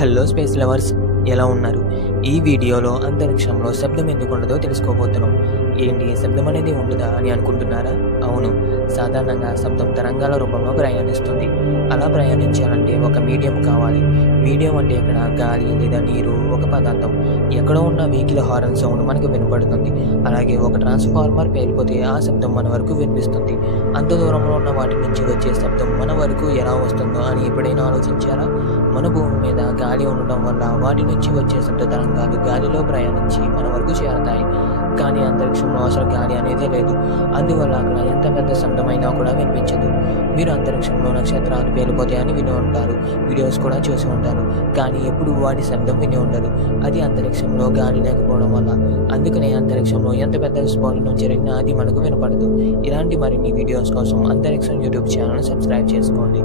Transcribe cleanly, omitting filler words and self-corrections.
Hello space lovers, ఎలా ఉన్నారు? ఈ వీడియోలో అంతరిక్షంలో శబ్దం ఎందుకు ఉండదో తెలుసుకోబోతున్నాం. ఏంటి, శబ్దం అనేది ఉండదా అని అనుకుంటున్నారా? అవును, సాధారణంగా శబ్దం తరంగాల రూపంలో ప్రయాణిస్తుంది. అలా ప్రయాణించాలంటే ఒక మీడియం కావాలి. మీడియం అంటే ఇక్కడ గాలి లేదా నీరు, ఒక పదార్థం. ఎక్కడో ఉన్న వెహికల్ హారన్ సౌండ్ మనకు వినపడుతుంది. అలాగే ఒక ట్రాన్స్ఫార్మర్ పేలిపోతే ఆ శబ్దం మన వరకు వినిపిస్తుంది. అంత దూరంలో ఉన్న వాటి నుంచి వచ్చే శబ్దం మన వరకు ఎలా వస్తుందో అని ఎప్పుడైనా ఆలోచించారా? మన భూమి మీద గాలి ఉండడం వల్ల వాటి నుంచి వచ్చే శబ్ద తరంగాలు గాలిలో ప్రయాణించి మన వరకు చేరతాయి. కానీ అంతరిక్షంలో అసలు గాలి అనేదే లేదు. అందువల్ల అక్కడ ఎంత పెద్ద శబ్దమైనా కూడా వినిపించదు. మీరు అంతరిక్షంలో నక్షత్రాలు పేలిపోతాయని విని ఉంటారు, వీడియోస్ కూడా చూసి ఉంటారు. కానీ ఎప్పుడు వాటి శబ్దం విని ఉండరు. అది అంతరిక్షంలో గాలి లేకపోవడం వల్ల. అందుకనే అంతరిక్షంలో ఎంత పెద్ద విస్ఫోటనం జరిగినా అది మనకు వినపడదు. ఇలాంటి మరిన్ని వీడియోస్ కోసం అంతరిక్షం యూట్యూబ్ ఛానల్ సబ్స్క్రైబ్ చేసుకోండి.